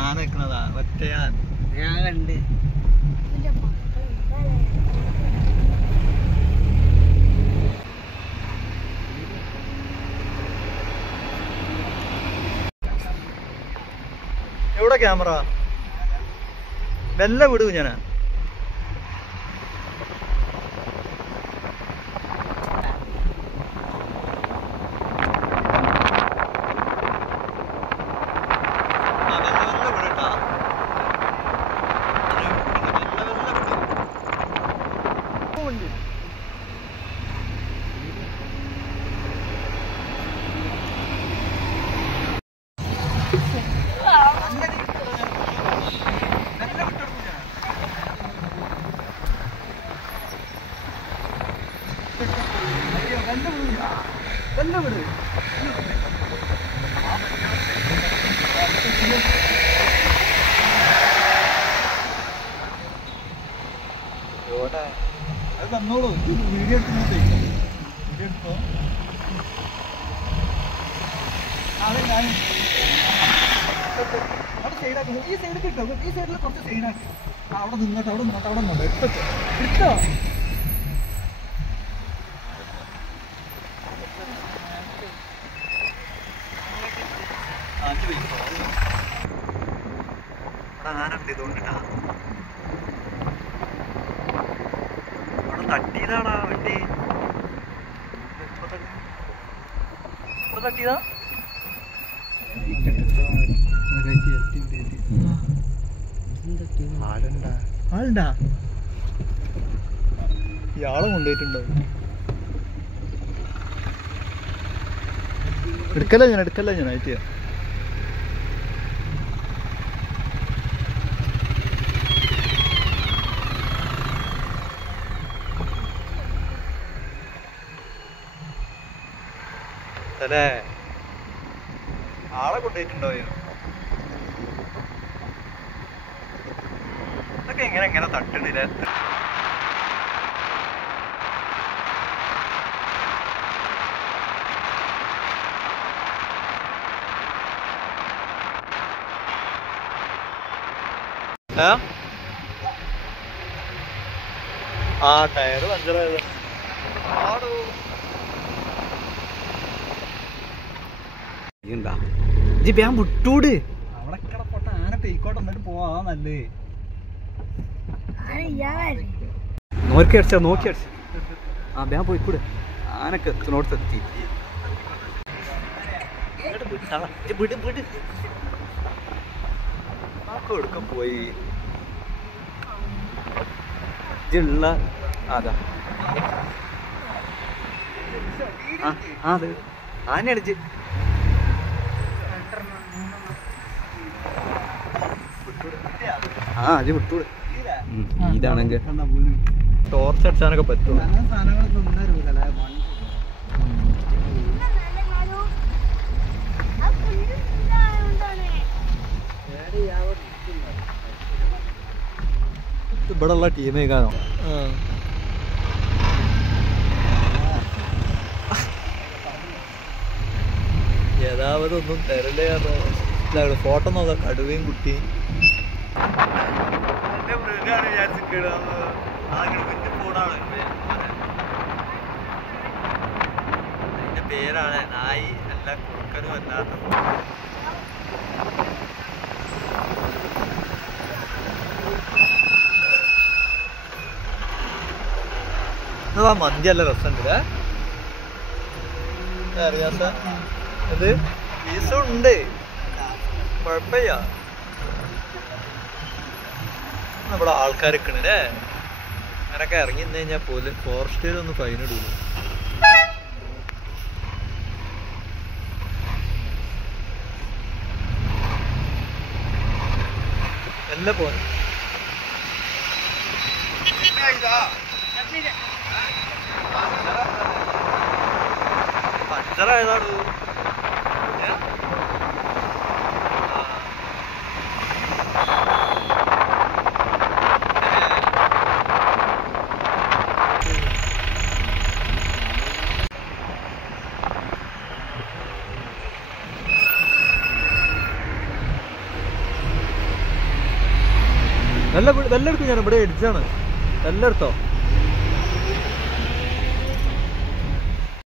ആന വെക്കണതാ ഒറ്റയാൻ ഞാൻ കണ്ട് എവിടെ ക്യാമറ മെല്ലെ വിടൂ ഞാനാ അത് തന്നോളൂ വീഡിയോ എടുക്കുന്നോട്ടേ വീഡിയോ എടുത്തോ അതെ ഞാൻ അവിടെ സൈഡാക്കി ഈ സൈഡ് കിട്ടോ ഈ സൈഡിൽ കുറച്ച് സൈഡാക്കി അവിടെ നിന്നോട്ടെ അവിടെ നിന്നോട്ടെ എടുത്തോ അവിടെ ആനുണ്ട് ഇതുകൊണ്ടിട്ടാ അവിടെ തട്ടിയതാടാ വണ്ടി തട്ടിയതാ ആളുണ്ടാ ഇയാളെ കൊണ്ടുപോയിട്ടുണ്ടോ എടുക്കല്ല ഞാൻ ആയിട്ട് അല്ലേ ആളെ കൊണ്ടുപോയിട്ടുണ്ടോ ഇതൊക്കെ എങ്ങനെ തട്ടണില്ല ആ ടയറ് പഞ്ചറായത് ആടോ വിട്ടൂട് അവിടെ കിടപ്പോട്ട ആന പെയ്ക്കോട്ടെ എന്നിട്ട് പോവാ നല്ലേ നോക്കി അടിച്ച ആ ഞാൻ പോയിക്കൂടെ ആനക്ക് എത്തിനോടത്തെത്തി കൊടുക്ക പോയി ഇള്ള അതാ അത് ആനയടിച്ച് അത് വിട്ടൂടെ ഇതാണെങ്കിൽ ടോർച്ച് അടിച്ചാനൊക്കെ പറ്റും ഇവിടെ ഉള്ള ടീമേക്കാണോ യഥാവതൊന്നും തരലേ ഫോട്ടോ നോക്കാം കടുവയും കുട്ടിയും മൃഗാണ് വിചാരിച്ചിട്ട് പോണാണ് അതിന്റെ പേരാണ് നായി അല്ല കുറുക്കനും അല്ലാത്ത ആ മന്തി നല്ല രസമുണ്ട് അറിയാത്ത ഇത് പീസും ഉണ്ട് കുഴപ്പമില്ല നമ്മുടെ ആൾക്കാരൊക്കെ ഉണ്ട് അല്ലേ അങ്ങനൊക്കെ ഇറങ്ങി നിന്ന് കഴിഞ്ഞാൽ പോലെ ഫോറസ്റ്റുകാരൊന്നും ഫൈൻ ഇടൂല എല്ലാം പോലെ പഞ്ചറായതാടൂ നല്ല എടുക്കും ഞാൻ ഇവിടെ എഡ്ജാണ് എല്ലാം എടുത്തോ